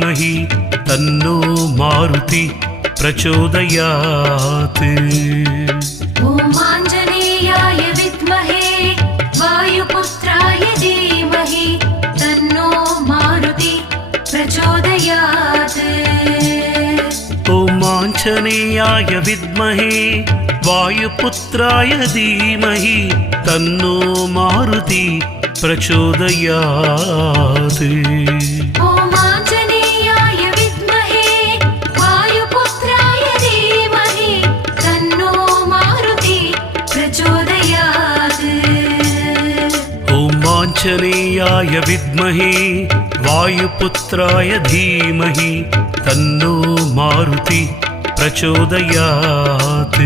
धीमहि तन्नो मारुति प्रचोदयात्। ॐ आञ्जनेयाय विद्महे वायुपुत्राय धीमहि तन्नो मारुति प्रचोदयात्। ॐ आञ्जनेयाय विद्महे वायुपुत्राय धीमहि तन्नो मारुति प्रचोदयात्। ॐ आञ्जनेयाय विद्महे वायुपुत्राय धीमहि तन्नो मारुति प्रचोदयात्। ॐ आञ्जनेयाय विद्महे वायुपुत्राय धीमहि तन्नो मारुति प्रचोदयात्।